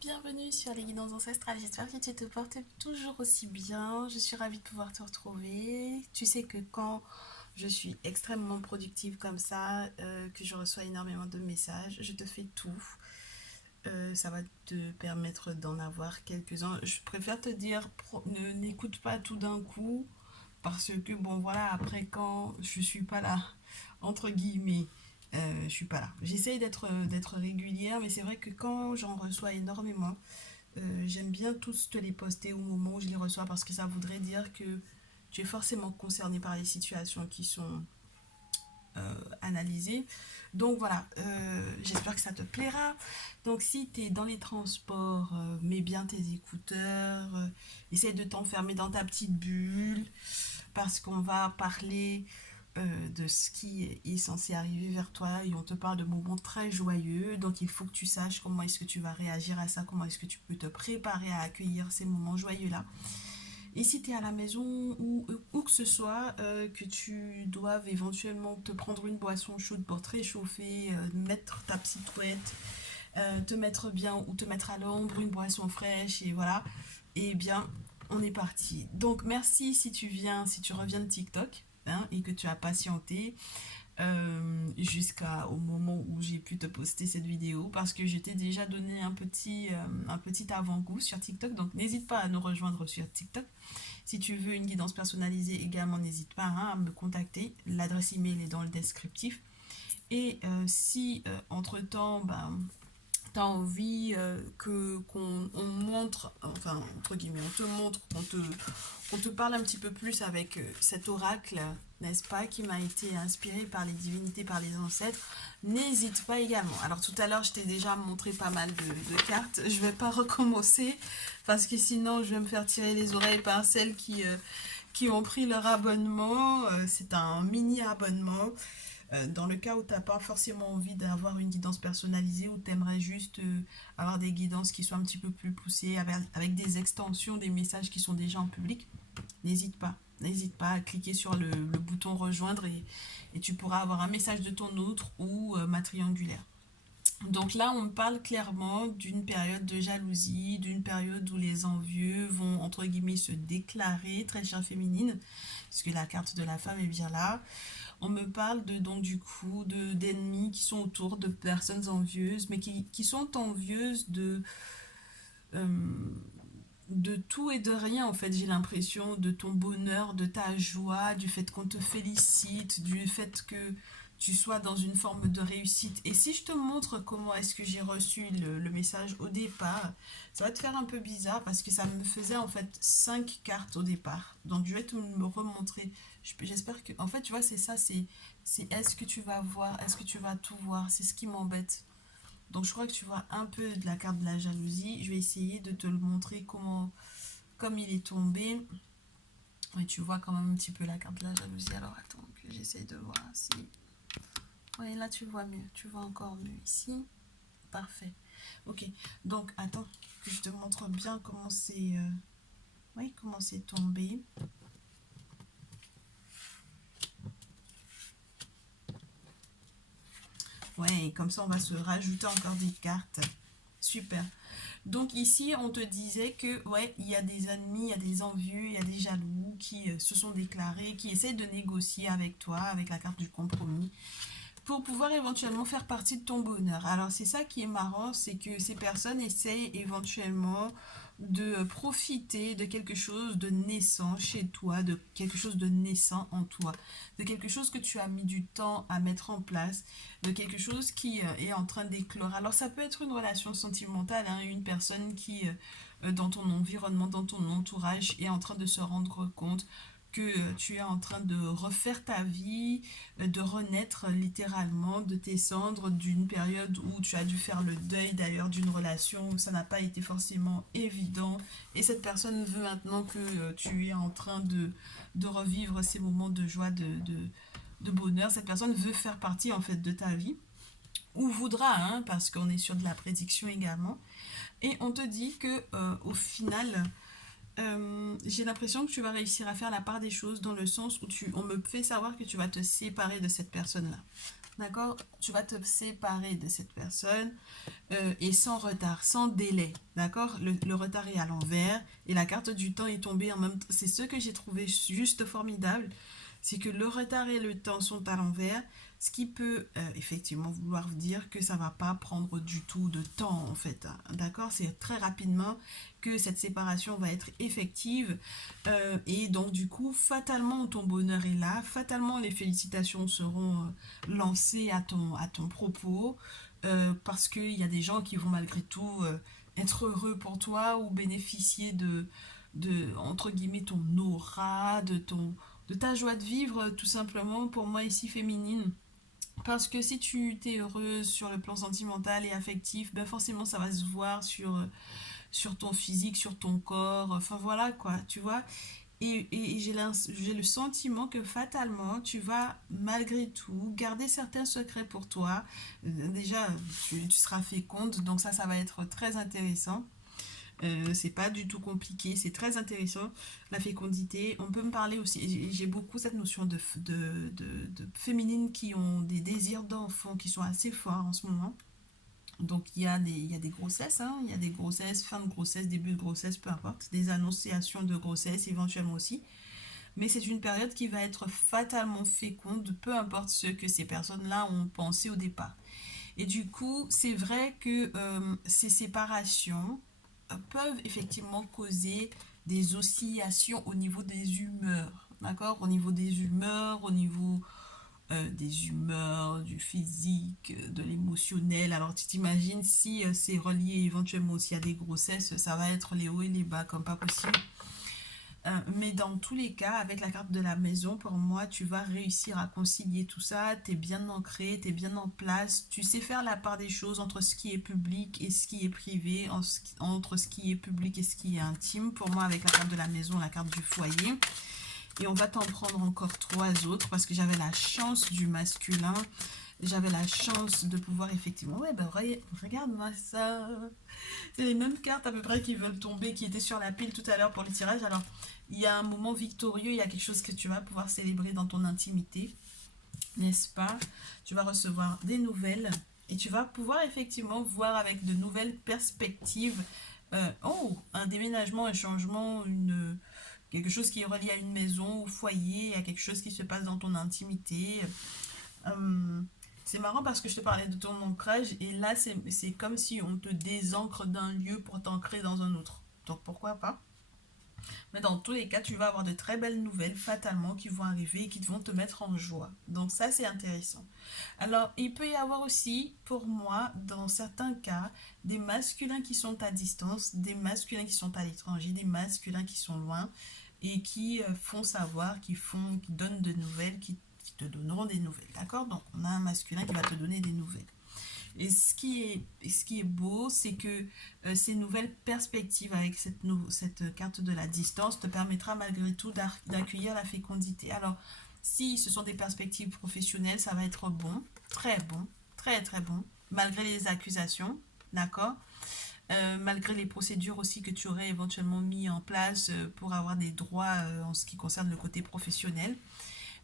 Bienvenue sur les guidances ancestrales, j'espère que tu te portes toujours aussi bien. Je suis ravie de pouvoir te retrouver. Tu sais que quand je suis extrêmement productive comme ça, que je reçois énormément de messages, je te fais tout. Ça va te permettre d'en avoir quelques-uns. Je préfère te dire, n'écoute pas tout d'un coup, parce que bon voilà, après quand je suis pas là, entre guillemets, je suis pas là. J'essaye d'être régulière, mais c'est vrai que quand j'en reçois énormément, j'aime bien tous te les poster au moment où je les reçois parce que ça voudrait dire que tu es forcément concerné par les situations qui sont analysées. Donc voilà, j'espère que ça te plaira. Donc si tu es dans les transports, mets bien tes écouteurs, essaye de t'enfermer dans ta petite bulle parce qu'on va parler de ce qui est censé arriver vers toi et on te parle de moments très joyeux. Donc il faut que tu saches comment est-ce que tu vas réagir à ça, comment est-ce que tu peux te préparer à accueillir ces moments joyeux-là. Et si tu es à la maison ou où que ce soit, que tu doives éventuellement te prendre une boisson chaude pour te réchauffer, mettre ta petite couette, te mettre bien ou te mettre à l'ombre, une boisson fraîche et voilà, et bien on est parti. Donc merci si tu reviens de TikTok hein, et que tu as patienté jusqu'au moment où j'ai pu te poster cette vidéo parce que je t'ai déjà donné un petit avant-goût sur TikTok. Donc n'hésite pas à nous rejoindre sur TikTok. Si tu veux une guidance personnalisée également, n'hésite pas hein, à me contacter. L'adresse email est dans le descriptif. Et si entre-temps, ben, tu as envie qu'on on montre, enfin, entre guillemets, on te montre, on te parle un petit peu plus avec cet oracle, n'est-ce pas, qui m'a été inspiré par les divinités, par les ancêtres, n'hésite pas également. Alors tout à l'heure, je t'ai déjà montré pas mal de cartes. Je vais pas recommencer parce que sinon, je vais me faire tirer les oreilles par celles qui ont pris leur abonnement. C'est un mini abonnement. Dans le cas où tu n'as pas forcément envie d'avoir une guidance personnalisée, ou tu aimerais juste avoir des guidances qui soient un petit peu plus poussées, avec des extensions, des messages qui sont déjà en public, n'hésite pas. N'hésite pas à cliquer sur le bouton rejoindre et tu pourras avoir un message de ton autre ou ma triangulaire. Donc là, on parle clairement d'une période de jalousie, d'une période où les envieux vont, entre guillemets, se déclarer, très chère féminine, puisque la carte de la femme est bien là. On me parle de, donc du coup, d'ennemis qui sont autour, de personnes envieuses, mais qui sont envieuses euh, de tout et de rien, en fait, j'ai l'impression, de ton bonheur, de ta joie, du fait qu'on te félicite, du fait que tu sois dans une forme de réussite. Et si je te montre comment est-ce que j'ai reçu le message au départ, ça va te faire un peu bizarre parce que ça me faisait en fait 5 cartes au départ. Donc je vais te me remontrer. J'espère que... En fait, tu vois, c'est ça, c'est est-ce que tu vas voir, est-ce que tu vas tout voir, c'est ce qui m'embête. Donc je crois que tu vois un peu de la carte de la jalousie. Je vais essayer de te le montrer comme il est tombé. Oui, tu vois quand même un petit peu la carte de la jalousie. Alors attends que j'essaye de voir si... Oui, là tu vois mieux. Tu vois encore mieux ici. Parfait. Ok, donc attends que je te montre bien comment c'est... Oui, comment c'est tombé. Ouais, comme ça on va se rajouter encore des cartes. Super. Donc ici, on te disait que ouais, il y a des ennemis, il y a des envieux, il y a des jaloux qui se sont déclarés, qui essayent de négocier avec toi, avec la carte du compromis, pour pouvoir éventuellement faire partie de ton bonheur. Alors c'est ça qui est marrant, c'est que ces personnes essayent éventuellement de profiter de quelque chose de naissant chez toi, de quelque chose de naissant en toi, de quelque chose que tu as mis du temps à mettre en place, de quelque chose qui est en train d'éclore. Alors ça peut être une relation sentimentale, hein, une personne qui dans ton environnement, dans ton entourage est en train de se rendre compte que tu es en train de refaire ta vie, de renaître littéralement de tes cendres, d'une période où tu as dû faire le deuil d'ailleurs d'une relation où ça n'a pas été forcément évident. Et cette personne veut maintenant que tu es en train de revivre ces moments de joie, de bonheur. Cette personne veut faire partie en fait de ta vie. Ou voudra, hein, parce qu'on est sur de la prédiction également. Et on te dit que au final, j'ai l'impression que tu vas réussir à faire la part des choses dans le sens où on me fait savoir que tu vas te séparer de cette personne-là. D'accord? Tu vas te séparer de cette personne et sans retard, sans délai. D'accord? Le retard est à l'envers et la carte du temps est tombée en même temps. C'est ce que j'ai trouvé juste formidable. C'est que le retard et le temps sont à l'envers, ce qui peut effectivement vouloir dire que ça va pas prendre du tout de temps en fait. Hein. D'accord? C'est très rapidement que cette séparation va être effective et donc du coup fatalement ton bonheur est là, fatalement les félicitations seront lancées à ton propos parce qu'il y a des gens qui vont malgré tout être heureux pour toi ou bénéficier entre guillemets, ton aura, de ta joie de vivre, tout simplement, pour moi, ici, féminine. Parce que si tu t'es heureuse sur le plan sentimental et affectif, ben forcément, ça va se voir sur ton physique, sur ton corps, enfin voilà, quoi, tu vois. Et j'ai le sentiment que fatalement, tu vas malgré tout garder certains secrets pour toi. Déjà, tu seras féconde, donc ça va être très intéressant. C'est pas du tout compliqué, c'est très intéressant. La fécondité, on peut me parler aussi, j'ai beaucoup cette notion de féminines qui ont des désirs d'enfants qui sont assez forts en ce moment. Donc il y a des grossesses, hein, il y a des grossesses, fin de grossesse, début de grossesse, peu importe, des annonciations de grossesse éventuellement aussi. Mais c'est une période qui va être fatalement féconde, peu importe ce que ces personnes-là ont pensé au départ. Et du coup, c'est vrai que ces séparations peuvent effectivement causer des oscillations au niveau des humeurs. D'accord? Au niveau des humeurs, au niveau des humeurs, du physique, de l'émotionnel. Alors tu t'imagines si c'est relié éventuellement aussi à des grossesses, ça va être les hauts et les bas comme pas possible. Mais dans tous les cas, avec la carte de la maison, pour moi, tu vas réussir à concilier tout ça. Tu es bien ancré, tu es bien en place. Tu sais faire la part des choses entre ce qui est public et ce qui est privé, entre ce qui est public et ce qui est intime. Pour moi, avec la carte de la maison, la carte du foyer. Et on va t'en prendre encore 3 autres parce que j'avais la chance du masculin. J'avais la chance de pouvoir effectivement... Ouais, ben regarde-moi ça. C'est les mêmes cartes à peu près qui veulent tomber, qui étaient sur la pile tout à l'heure pour le tirage. Alors, il y a un moment victorieux, il y a quelque chose que tu vas pouvoir célébrer dans ton intimité, n'est-ce pas? Tu vas recevoir des nouvelles et tu vas pouvoir effectivement voir avec de nouvelles perspectives. Un déménagement, un changement, quelque chose qui est relié à une maison, au foyer, à quelque chose qui se passe dans ton intimité. Euh, c'est marrant parce que je te parlais de ton ancrage et là c'est comme si on te désancre d'un lieu pour t'ancrer dans un autre. Donc pourquoi pas? Mais dans tous les cas, tu vas avoir de très belles nouvelles fatalement qui vont arriver et qui vont te mettre en joie. Donc ça c'est intéressant. Alors il peut y avoir aussi pour moi dans certains cas des masculins qui sont à distance, des masculins qui sont à l'étranger, des masculins qui sont loin et qui font savoir, qui donnent de nouvelles, qui te donneront des nouvelles. D'accord? Donc on a un masculin qui va te donner des nouvelles. Et ce qui est beau, c'est que ces nouvelles perspectives avec cette carte de la distance te permettra malgré tout d'accueillir la fécondité. Alors, si ce sont des perspectives professionnelles, ça va être bon, très bon, très très bon, malgré les accusations, d'accord? Malgré les procédures aussi que tu aurais éventuellement mis en place pour avoir des droits en ce qui concerne le côté professionnel.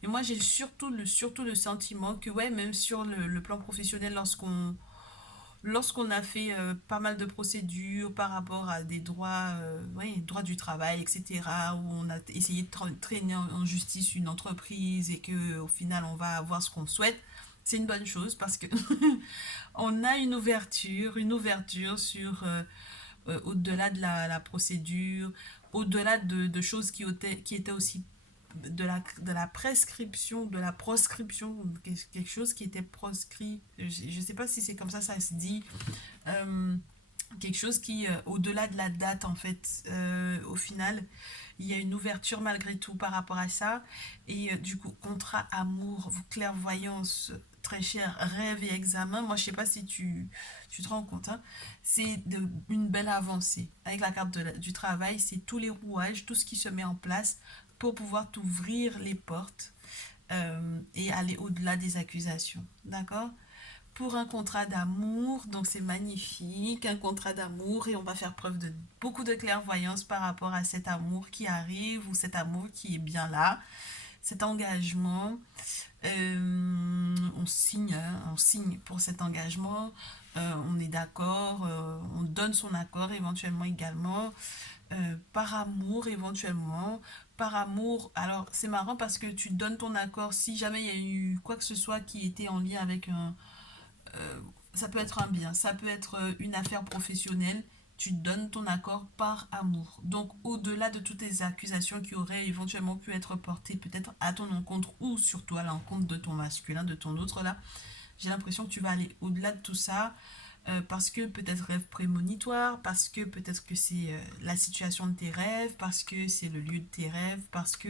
Et moi, j'ai surtout le sentiment que, ouais, même sur le plan professionnel, lorsqu'on a fait pas mal de procédures par rapport à des droits, ouais, droits du travail, etc., où on a essayé de traîner en justice une entreprise et que au final, on va avoir ce qu'on souhaite, c'est une bonne chose parce que on a une ouverture sur au-delà de la procédure, au-delà de choses qui étaient aussi de la prescription, de la proscription, quelque chose qui était proscrit, je ne sais pas si c'est comme ça se dit, euh, quelque chose qui, au-delà de la date en fait, au final, il y a une ouverture malgré tout par rapport à ça, et du coup, contrat, amour, clairvoyance, très cher, rêve et examen, moi je sais pas si tu te rends compte, hein, c'est une belle avancée. Avec la carte du travail, c'est tous les rouages, tout ce qui se met en place pour pouvoir t'ouvrir les portes et aller au-delà des accusations. D'accord? Pour un contrat d'amour, donc c'est magnifique, un contrat d'amour, et on va faire preuve de beaucoup de clairvoyance par rapport à cet amour qui arrive ou cet amour qui est bien là, cet engagement. On signe pour cet engagement, on est d'accord, on donne son accord éventuellement également, par amour éventuellement, par amour. Alors c'est marrant parce que tu donnes ton accord si jamais il y a eu quoi que ce soit qui était en lien avec euh, ça peut être un bien, ça peut être une affaire professionnelle, tu donnes ton accord par amour. Donc, au-delà de toutes les accusations qui auraient éventuellement pu être portées peut-être à ton encontre ou surtout à l'encontre de ton masculin, de ton autre là, j'ai l'impression que tu vas aller au-delà de tout ça parce que peut-être rêve prémonitoire, parce que peut-être que c'est la situation de tes rêves, parce que c'est le lieu de tes rêves, parce que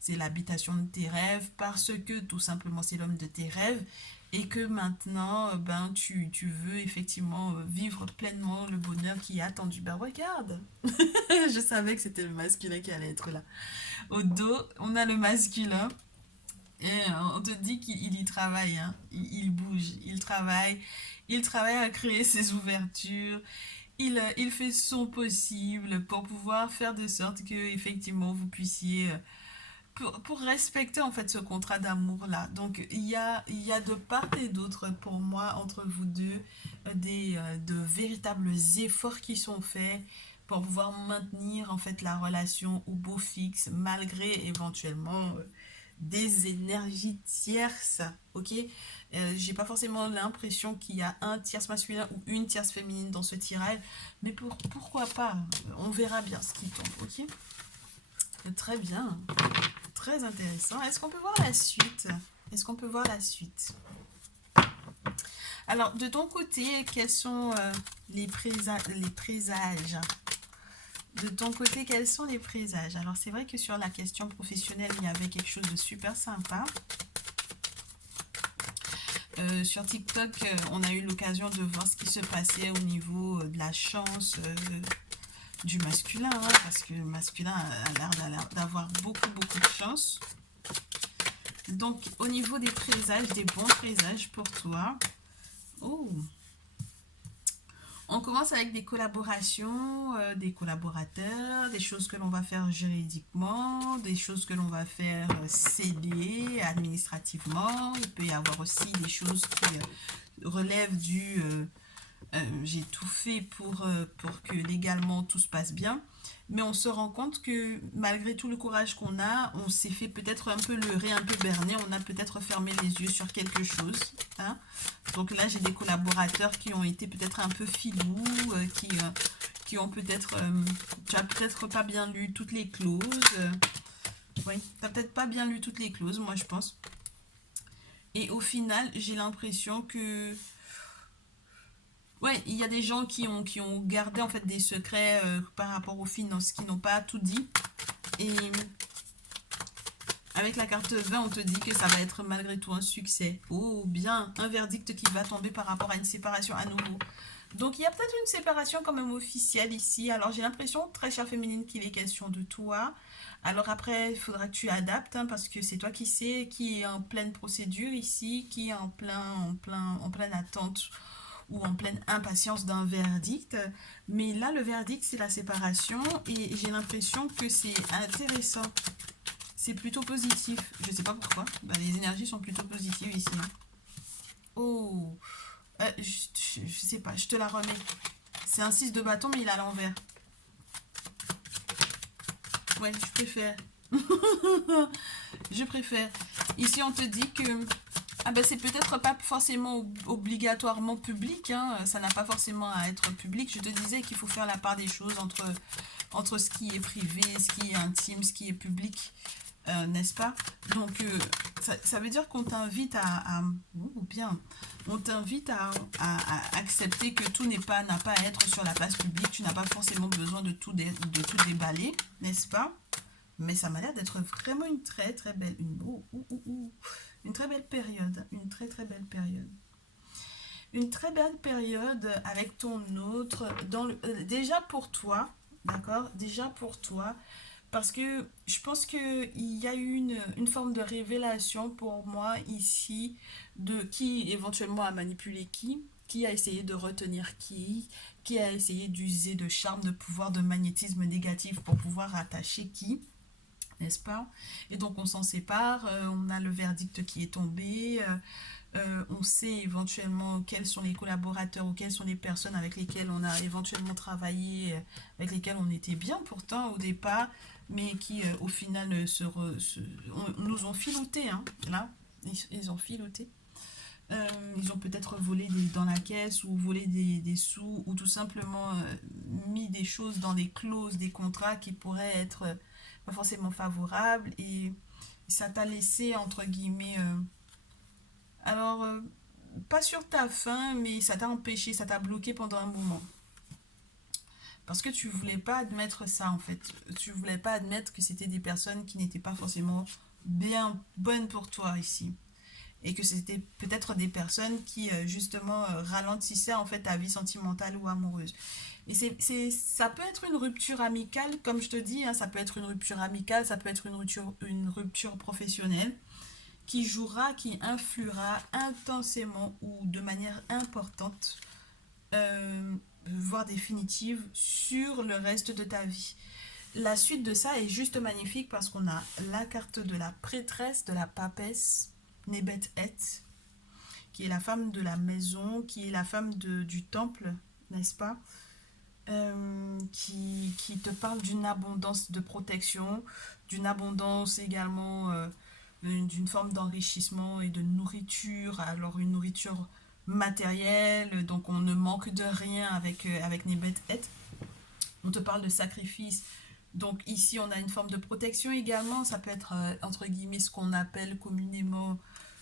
c'est l'habitation de tes rêves, parce que tout simplement c'est l'homme de tes rêves et que maintenant ben tu veux effectivement vivre pleinement le bonheur qui est attendu. Ben regarde, je savais que c'était le masculin qui allait être là. Au dos, on a le masculin et on te dit qu'il y travaille, hein. Il bouge, il travaille à créer ses ouvertures, il fait son possible pour pouvoir faire de sorte que effectivement vous puissiez pour respecter en fait ce contrat d'amour là. Donc il y a de part et d'autre pour moi entre vous deux de véritables efforts qui sont faits pour pouvoir maintenir en fait la relation au beau fixe malgré éventuellement des énergies tierces, ok. J'ai pas forcément l'impression qu'il y a un tierce masculin ou une tierce féminine dans ce tirage, mais pourquoi pas, on verra bien ce qui tombe, ok. Très bien, très intéressant. Est-ce qu'on peut voir la suite? Est-ce qu'on peut voir la suite? Alors, de ton côté, quels sont les présages? De ton côté, quels sont les présages? Alors, c'est vrai que sur la question professionnelle, il y avait quelque chose de super sympa. Sur TikTok, on a eu l'occasion de voir ce qui se passait au niveau de la chance du masculin, hein, parce que le masculin a l'air d'avoir beaucoup, beaucoup de chance. Donc, au niveau des présages, des bons présages pour toi. Oh, on commence avec des collaborations, des collaborateurs, des choses que l'on va faire juridiquement, des choses que l'on va faire céder administrativement. Il peut y avoir aussi des choses qui relèvent du j'ai tout fait pour que légalement tout se passe bien. Mais on se rend compte que malgré tout le courage qu'on a, on s'est fait peut-être un peu leurrer, un peu berner, on a peut-être fermé les yeux sur quelque chose, hein. Donc là, j'ai des collaborateurs qui ont été peut-être un peu filous, qui ont peut-être... tu as peut-être pas bien lu toutes les clauses. Oui, tu n'as peut-être pas bien lu toutes les clauses, moi je pense. Et au final, j'ai l'impression que ouais, il y a des gens qui ont gardé en fait des secrets par rapport aux finances, qui n'ont pas tout dit. Et avec la carte 20, on te dit que ça va être malgré tout un succès. Oh, bien, un verdict qui va tomber par rapport à une séparation à nouveau. Donc il y a peut-être une séparation quand même officielle ici. Alors j'ai l'impression, très chère féminine, qu'il est question de toi. Alors après, il faudra que tu adaptes, hein, parce que c'est toi qui sais, qui est en pleine procédure ici, qui est en pleine attente ou en pleine impatience d'un verdict. Mais là, le verdict, c'est la séparation et j'ai l'impression que c'est intéressant. C'est plutôt positif. Je sais pas pourquoi. Bah, les énergies sont plutôt positives ici. Oh, je sais pas, je te la remets. C'est un 6 de bâton, mais il est à l'envers. Ouais, je préfère. Je préfère. Ici, on te dit que ah ben, c'est peut-être pas forcément obligatoirement public, hein. Ça n'a pas forcément à être public. Je te disais qu'il faut faire la part des choses entre ce qui est privé, ce qui est intime, ce qui est public, n'est-ce pas? Donc, ça veut dire qu'on t'invite ou bien, on t'invite à accepter que tout n'a pas à être sur la place publique. Tu n'as pas forcément besoin de de tout déballer, n'est-ce pas? Mais ça m'a l'air d'être vraiment une très très belle, une très belle période, une très très belle période. Une très belle période avec ton autre, déjà pour toi, d'accord? Déjà pour toi, parce que je pense qu'il y a eu une forme de révélation pour moi ici de qui éventuellement a manipulé qui a essayé de retenir qui a essayé d'user de charme, de pouvoir, de magnétisme négatif pour pouvoir attacher qui. n'est-ce pas? Et donc on s'en sépare, on a le verdict qui est tombé, on sait éventuellement quels sont les collaborateurs ou quelles sont les personnes avec lesquelles on a éventuellement travaillé, avec lesquelles on était bien pourtant au départ, mais qui au final nous ont filouté, hein, là, ils ont filouté. Ils ont peut-être volé dans la caisse ou volé des sous ou tout simplement mis des choses dans les clauses des contrats qui pourraient être pas forcément favorables et ça t'a laissé entre guillemets alors pas sur ta faim mais ça t'a empêché, ça t'a bloqué pendant un moment parce que tu voulais pas admettre ça en fait, tu voulais pas admettre que c'était des personnes qui n'étaient pas forcément bien bonnes pour toi ici et que c'était peut-être des personnes qui justement ralentissaient en fait ta vie sentimentale ou amoureuse. Et ça peut être une rupture amicale, comme je te dis, hein, ça peut être une rupture amicale, ça peut être une rupture professionnelle qui jouera, qui influera intensément ou de manière importante, voire définitive, sur le reste de ta vie. La suite de ça est juste magnifique parce qu'on a la carte de la prêtresse, de la papesse, Nebet Et, qui est la femme de la maison, qui est la femme du temple, n'est-ce pas? Qui te parle d'une abondance de protection, d'une abondance également, d'une forme d'enrichissement et de nourriture. Alors une nourriture matérielle, donc on ne manque de rien avec Nebet Et. On te parle de sacrifice. Donc ici, on a une forme de protection également. Ça peut être, entre guillemets, ce qu'on appelle communément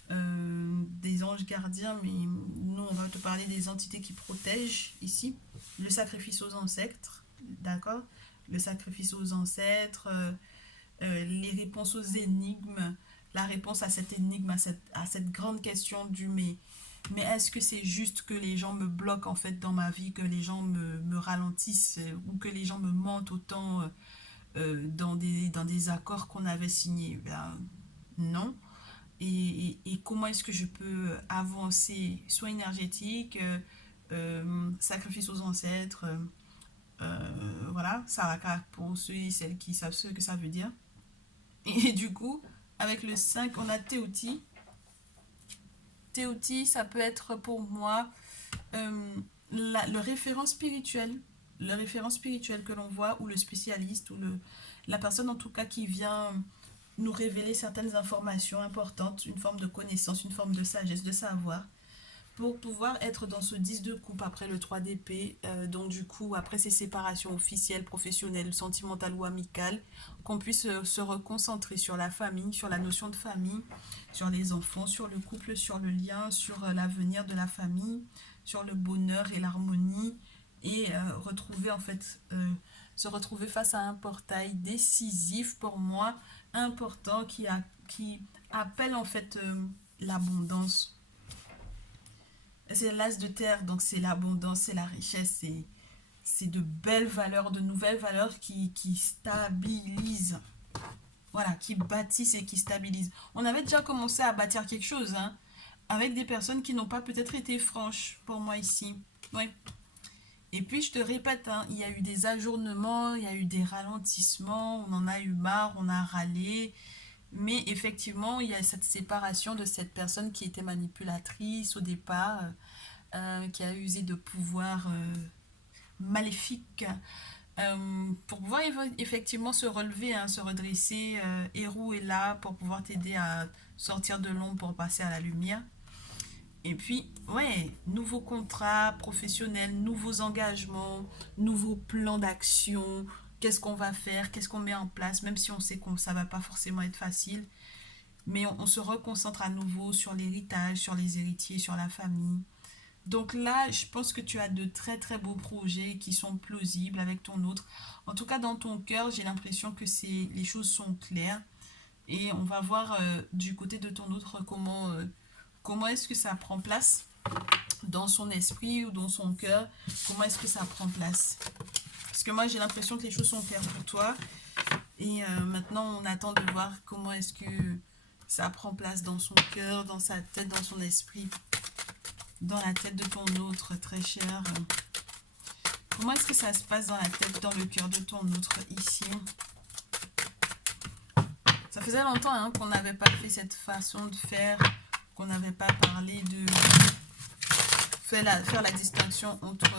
des anges gardiens, mais nous, on va te parler des entités qui protègent ici. Le sacrifice aux ancêtres, d'accord? Le sacrifice aux ancêtres, les réponses aux énigmes, la réponse à cette énigme, à cette grande question du mais est-ce que c'est juste que les gens me bloquent en fait dans ma vie, que les gens me ralentissent ou que les gens me mentent autant dans des accords qu'on avait signés? Ben, non. Et comment est-ce que je peux avancer, soit énergétique, sacrifice aux ancêtres, voilà, Saraka pour ceux et celles qui savent ce que ça veut dire. Et du coup, avec le 5 on a Teoti. Teoti, ça peut être pour moi le référent spirituel. Le référent spirituel que l'on voit, ou le spécialiste, ou la personne en tout cas qui vient nous révéler certaines informations importantes, une forme de connaissance, une forme de sagesse, de savoir, pour pouvoir être dans ce 10 de coupe après le 3 d'épée, donc du coup, après ces séparations officielles, professionnelles, sentimentales ou amicales, qu'on puisse se reconcentrer sur la famille, sur la notion de famille, sur les enfants, sur le couple, sur le lien, sur l'avenir de la famille, sur le bonheur et l'harmonie, et retrouver en fait, se retrouver face à un portail décisif pour moi, important, qui appelle en fait l'abondance. C'est l'as de terre, donc c'est l'abondance, c'est la richesse, c'est de belles valeurs, de nouvelles valeurs qui stabilisent. Voilà, qui bâtissent et qui stabilisent. On avait déjà commencé à bâtir quelque chose, hein, avec des personnes qui n'ont pas peut-être été franches pour moi ici. Oui. Et puis je te répète, hein, il y a eu des ajournements, il y a eu des ralentissements, on en a eu marre, on a râlé. Mais effectivement, il y a cette séparation de cette personne qui était manipulatrice au départ, qui a usé de pouvoir maléfique pour pouvoir effectivement se relever, hein, se redresser. Héros est là pour pouvoir t'aider à sortir de l'ombre pour passer à la lumière. Et puis, ouais, nouveaux contrats professionnels, nouveaux engagements, nouveaux plans d'action. Qu'est-ce qu'on va faire? Qu'est-ce qu'on met en place? Même si on sait que ça va pas forcément être facile. Mais on se reconcentre à nouveau sur l'héritage, sur les héritiers, sur la famille. Donc là, je pense que tu as de très très beaux projets qui sont plausibles avec ton autre. En tout cas, dans ton cœur, j'ai l'impression que les choses sont claires. Et on va voir du côté de ton autre comment est-ce que ça prend place dans son esprit ou dans son cœur. Comment est-ce que ça prend place? Parce que moi, j'ai l'impression que les choses sont claires pour toi. Et maintenant, on attend de voir comment est-ce que ça prend place dans son cœur, dans sa tête, dans son esprit, dans la tête de ton autre, très cher. Comment est-ce que ça se passe dans la tête, dans le cœur de ton autre ici? Ça faisait longtemps hein, qu'on n'avait pas fait cette façon de faire, qu'on n'avait pas parlé de faire la distinction entre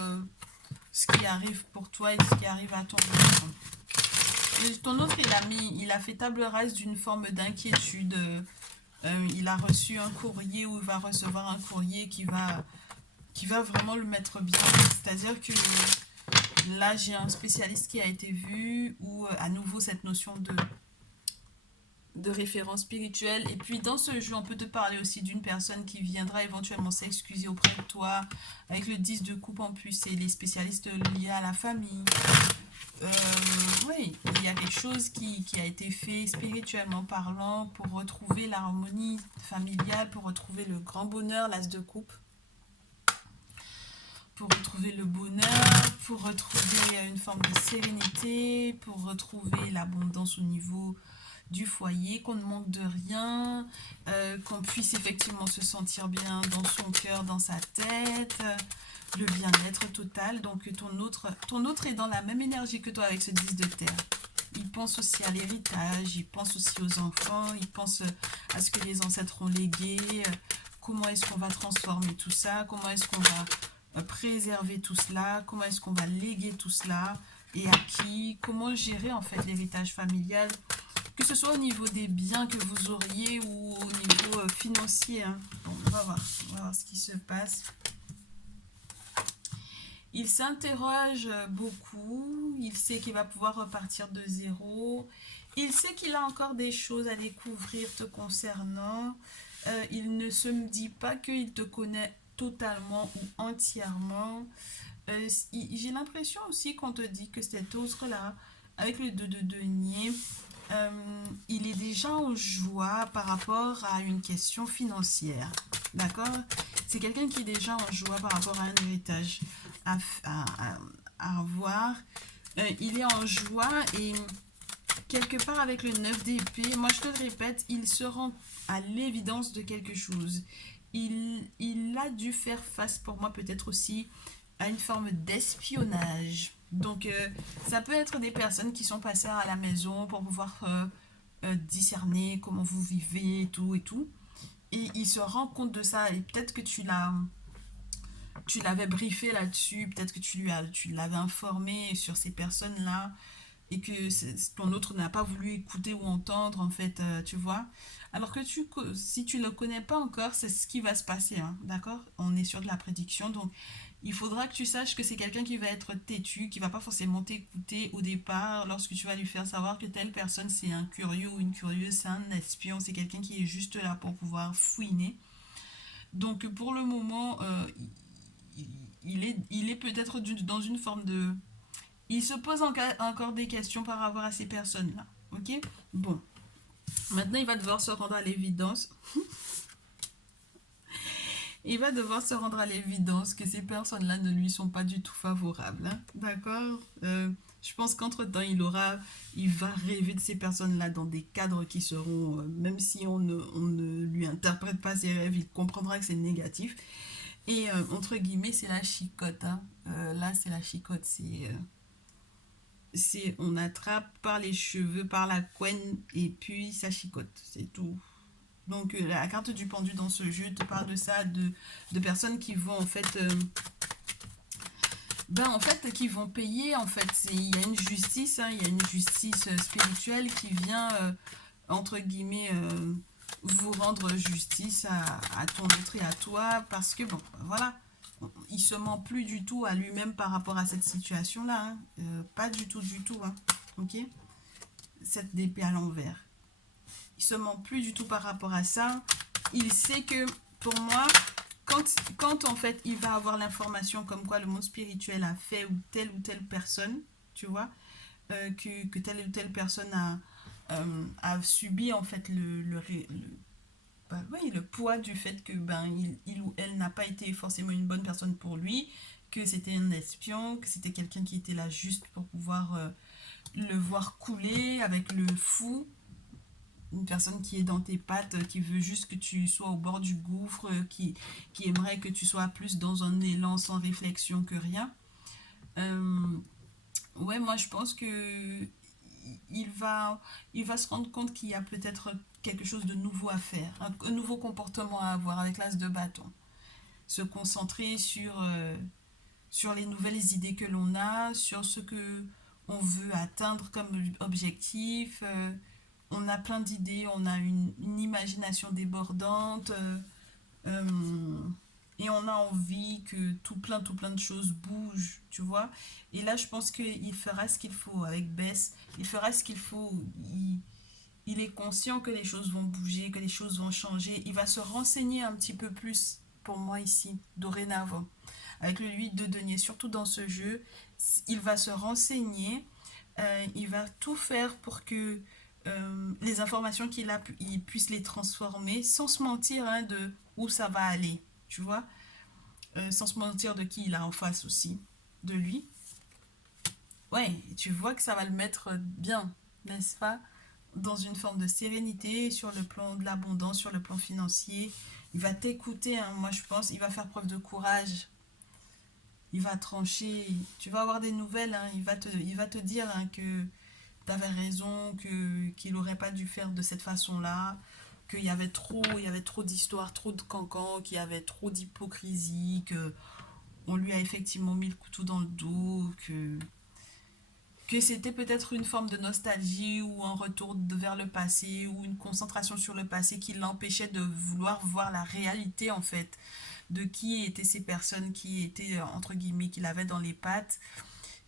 ce qui arrive pour toi et ce qui arrive à ton autre. Et ton autre, il a fait table rase d'une forme d'inquiétude. Il a reçu un courrier ou il va recevoir un courrier qui va vraiment le mettre bien. C'est-à-dire que là, j'ai un spécialiste qui a été vu ou à nouveau cette notion de référence spirituelle. Et puis dans ce jeu, on peut te parler aussi d'une personne qui viendra éventuellement s'excuser auprès de toi. Avec le 10 de coupe en plus, c'est les spécialistes liés à la famille. Euh, oui, il y a quelque chose qui a été fait spirituellement parlant pour retrouver l'harmonie familiale, pour retrouver le grand bonheur, l'as de coupe, pour retrouver le bonheur, pour retrouver une forme de sérénité, pour retrouver l'abondance au niveau du foyer, qu'on ne manque de rien, qu'on puisse effectivement se sentir bien dans son cœur, dans sa tête, le bien-être total. Donc ton autre est dans la même énergie que toi avec ce 10 de terre. Il pense aussi à l'héritage, il pense aussi aux enfants, il pense à ce que les ancêtres ont légué, comment est-ce qu'on va transformer tout ça, comment est-ce qu'on va préserver tout cela, comment est-ce qu'on va léguer tout cela et à qui, comment gérer en fait l'héritage familial, que ce soit au niveau des biens que vous auriez ou au niveau financier. Hein. Bon, on va voir ce qui se passe. Il s'interroge beaucoup, il sait qu'il va pouvoir repartir de zéro, il sait qu'il a encore des choses à découvrir te concernant, il ne se dit pas qu'il te connaît totalement ou entièrement. J'ai l'impression aussi qu'on te dit que cet autre-là, avec le 2 de denier, il est déjà en joie par rapport à une question financière. D'accord? C'est quelqu'un qui est déjà en joie par rapport à un héritage à, à avoir. Il est en joie et quelque part avec le 9 d'épée, moi je te le répète, il se rend à l'évidence de quelque chose. Il a dû faire face pour moi peut-être aussi à une forme d'espionnage. Donc ça peut être des personnes qui sont passées à la maison pour pouvoir discerner comment vous vivez et tout et tout. Et il se rend compte de ça et peut-être que tu l'avais briefé là-dessus, peut-être que tu l'avais informé sur ces personnes-là et que ton autre n'a pas voulu écouter ou entendre en fait, tu vois. Alors que si tu ne le connais pas encore, c'est ce qui va se passer, hein, d'accord? On est sur de la prédiction, donc il faudra que tu saches que c'est quelqu'un qui va être têtu, qui va pas forcément t'écouter au départ lorsque tu vas lui faire savoir que telle personne c'est un curieux ou une curieuse, c'est un espion, c'est quelqu'un qui est juste là pour pouvoir fouiner. Donc pour le moment, il est peut-être dans une forme de... Il se pose encore des questions par rapport à ces personnes-là. Ok? Bon. Maintenant, il va devoir se rendre à l'évidence. Il va devoir se rendre à l'évidence que ces personnes-là ne lui sont pas du tout favorables. Hein. D'accord? Je pense qu'entre-temps, il va rêver de ces personnes-là dans des cadres qui seront, même si on ne lui interprète pas ses rêves, il comprendra que c'est négatif. Et entre guillemets, c'est la chicotte. Hein. Là, c'est la chicotte. On attrape par les cheveux, par la couenne, et puis ça chicote. C'est tout. Donc la carte du pendu dans ce jeu te parle de ça, de personnes qui vont en fait, qui vont payer. En fait, il y a une justice, hein, il y a une justice spirituelle qui vient entre guillemets vous rendre justice à ton autre et à toi, parce que bon, voilà, il se ment plus du tout à lui-même par rapport à cette situation-là, hein. Pas du tout, hein, ok. Cette d'épée à l'envers. Il se ment plus du tout par rapport à ça. Il sait que, pour moi, quand en fait il va avoir l'information comme quoi le monde spirituel a fait ou telle personne, tu vois, que telle ou telle personne a subi en fait oui, le poids du fait que il ou elle n'a pas été forcément une bonne personne pour lui, que c'était un espion, que c'était quelqu'un qui était là juste pour pouvoir le voir couler avec le fou, une personne qui est dans tes pattes, qui veut juste que tu sois au bord du gouffre, qui aimerait que tu sois plus dans un élan sans réflexion que rien. Ouais, moi je pense que il va se rendre compte qu'il y a peut-être quelque chose de nouveau à faire, un nouveau comportement à avoir avec l'as de bâton. Se concentrer sur les nouvelles idées que l'on a, sur ce que on veut atteindre comme objectif. On a plein d'idées, on a une imagination débordante. Euh, et on a envie que tout plein de choses bougent, tu vois. Et là, je pense qu'il fera ce qu'il faut avec Bess. Il fera ce qu'il faut. Il est conscient que les choses vont bouger, que les choses vont changer. Il va se renseigner un petit peu plus pour moi ici, dorénavant. Avec le 8 de denier, surtout dans ce jeu, il va se renseigner. Il va tout faire pour que les informations qu'il a, il puisse les transformer sans se mentir hein, de où ça va aller, tu vois, sans se mentir de qui il a en face aussi, de lui. Ouais, tu vois que ça va le mettre bien, n'est-ce pas, dans une forme de sérénité sur le plan de l'abondance, sur le plan financier. Il va t'écouter, hein, moi je pense, il va faire preuve de courage. Il va trancher, tu vas avoir des nouvelles, hein, il va te dire hein, que tu avais raison, qu'il n'aurait pas dû faire de cette façon-là, qu'il y avait trop d'histoires, trop de cancans, qu'il y avait trop d'hypocrisie, que on lui a effectivement mis le couteau dans le dos, que c'était peut-être une forme de nostalgie ou un retour vers le passé ou une concentration sur le passé qui l'empêchait de vouloir voir la réalité en fait de qui étaient ces personnes qui étaient entre guillemets qu'il avait dans les pattes.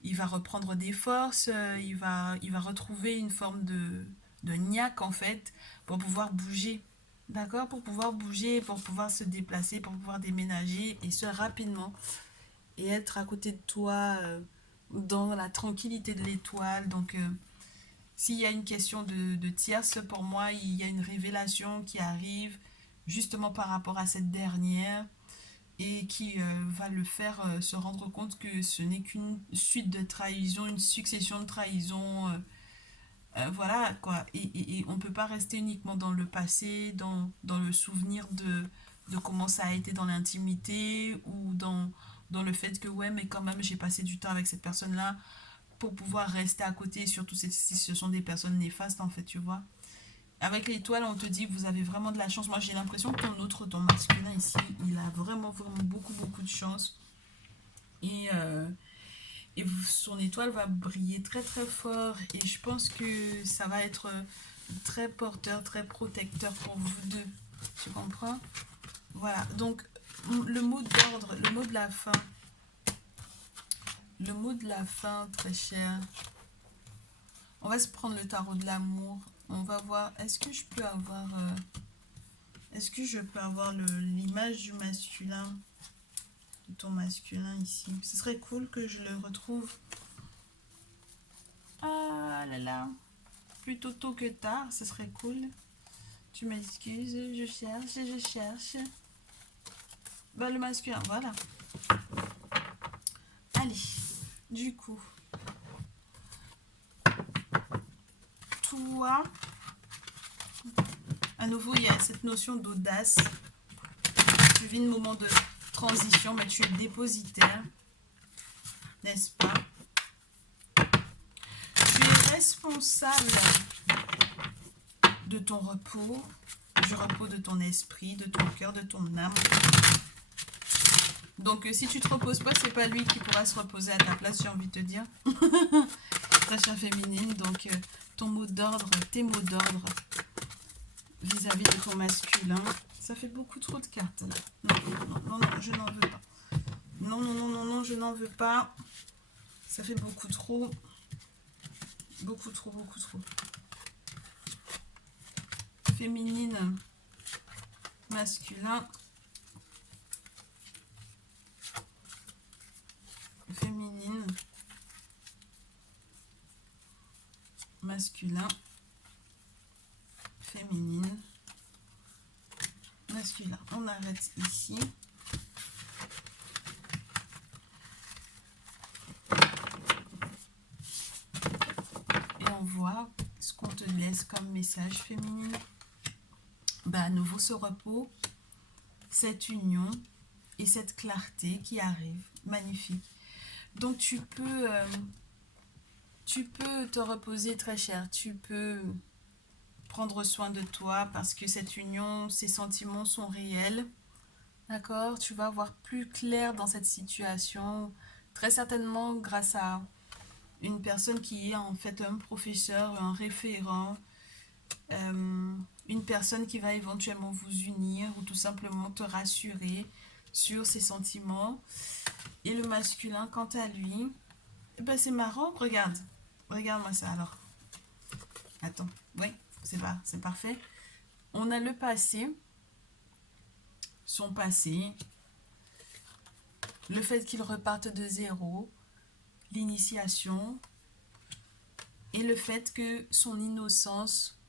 Il va reprendre des forces, il va retrouver une forme de niaque en fait pour pouvoir bouger. D'accord. Pour pouvoir bouger, pour pouvoir se déplacer, pour pouvoir déménager et ce rapidement et être à côté de toi dans la tranquillité de l'étoile. Donc, s'il y a une question de tierce, pour moi, il y a une révélation qui arrive justement par rapport à cette dernière et qui va le faire se rendre compte que ce n'est qu'une suite de trahisons, une succession de trahisons. Voilà quoi. Et on ne peut pas rester uniquement dans le passé, dans le souvenir de comment ça a été dans l'intimité ou dans le fait que ouais, mais quand même j'ai passé du temps avec cette personne-là pour pouvoir rester à côté, surtout si ce sont des personnes néfastes en fait, tu vois. Avec l'étoile, on te dit que vous avez vraiment de la chance. Moi, j'ai l'impression que ton masculin ici, il a vraiment, vraiment beaucoup, beaucoup de chance. Et, son étoile va briller très, très fort. Et je pense que ça va être très porteur, très protecteur pour vous deux. Tu comprends? Voilà. Donc, le mot d'ordre, le mot de la fin. Le mot de la fin, très cher. On va se prendre le tarot de l'amour. On va voir, est-ce que je peux avoir... est-ce que je peux avoir l'image du masculin, de ton masculin ici? Ce serait cool que je le retrouve. Ah là là. Plutôt tôt que tard, ce serait cool. Tu m'excuses, je cherche, je cherche. Bah le masculin, voilà. Allez, du coup. Toi, à nouveau, il y a cette notion d'audace. Tu vis un moment de transition, mais tu es dépositaire, n'est-ce pas? Tu es responsable de ton repos, du repos de ton esprit, de ton cœur, de ton âme. Donc, si tu te reposes pas, c'est pas lui qui pourra se reposer à ta place, j'ai envie de te dire. Ta chère féminine, donc ton mot d'ordre, tes mots d'ordre vis-à-vis de ton masculin. Ça fait beaucoup trop de cartes là. Non, je n'en veux pas. Non, je n'en veux pas. Ça fait beaucoup trop. Beaucoup trop. Féminine, masculin. Féminine, masculin. Féminine, masculin. On arrête ici. Et on voit ce qu'on te laisse comme message féminine. Bah, à nouveau ce repos, cette union et cette clarté qui arrive. Magnifique. Donc tu peux Tu peux te reposer très cher, tu peux prendre soin de toi parce que cette union, ces sentiments sont réels. D'accord? Tu vas voir plus clair dans cette situation, très certainement grâce à une personne qui est en fait un professeur, un référent, euh, une personne qui va éventuellement vous unir ou tout simplement te rassurer sur ses sentiments. Et le masculin, quant à lui, eh ben c'est marrant, regarde. Regarde-moi ça alors. Attends, oui, c'est parfait. On a le passé, son passé, le fait qu'il reparte de zéro, l'initiation, et le fait que son innocence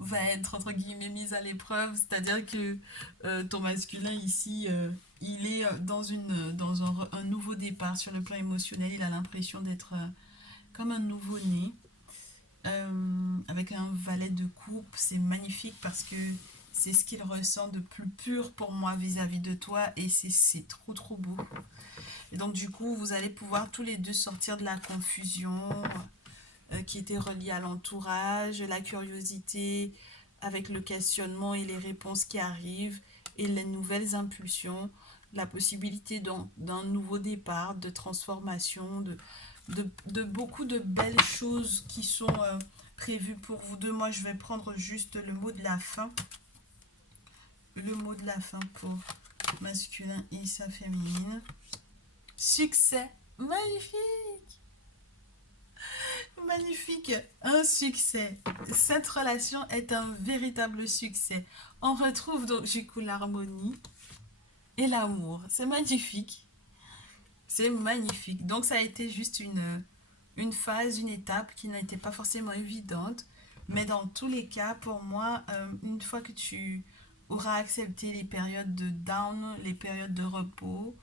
va être entre guillemets mise à l'épreuve, c'est-à-dire que ton masculin ici, il est dans un nouveau départ sur le plan émotionnel, il a l'impression d'être comme un nouveau-né, avec un valet de coupe, c'est magnifique parce que c'est ce qu'il ressent de plus pur pour moi vis-à-vis de toi et c'est trop trop beau. Et donc du coup, vous allez pouvoir tous les deux sortir de la confusion qui était reliée à l'entourage, la curiosité avec le questionnement et les réponses qui arrivent et les nouvelles impulsions, la possibilité d'un nouveau départ, de transformation, de beaucoup de belles choses qui sont prévues pour vous deux. Moi, je vais prendre juste le mot de la fin. Le mot de la fin pour masculin et sa féminine. Succès. Magnifique. Magnifique. Un succès. Cette relation est un véritable succès. On retrouve donc du coup l'harmonie et l'amour. C'est magnifique. C'est magnifique. Donc ça a été juste une phase, une étape qui n'a été pas forcément évidente. Mais dans tous les cas, pour moi, une fois que tu auras accepté les périodes de down, les périodes de repos,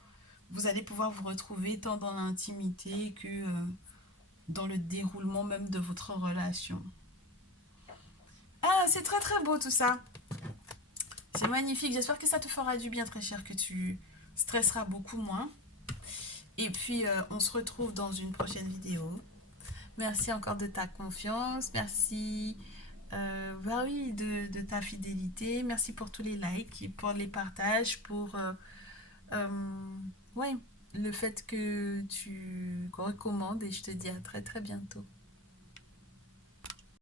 vous allez pouvoir vous retrouver tant dans l'intimité que dans le déroulement même de votre relation. Ah, c'est très très beau tout ça. C'est magnifique. J'espère que ça te fera du bien, très cher, que tu stresseras beaucoup moins. Et puis, on se retrouve dans une prochaine vidéo. Merci encore de ta confiance. Merci bah oui, de ta fidélité. Merci pour tous les likes, pour les partages, pour ouais, le fait que tu recommandes. Et je te dis à très très bientôt.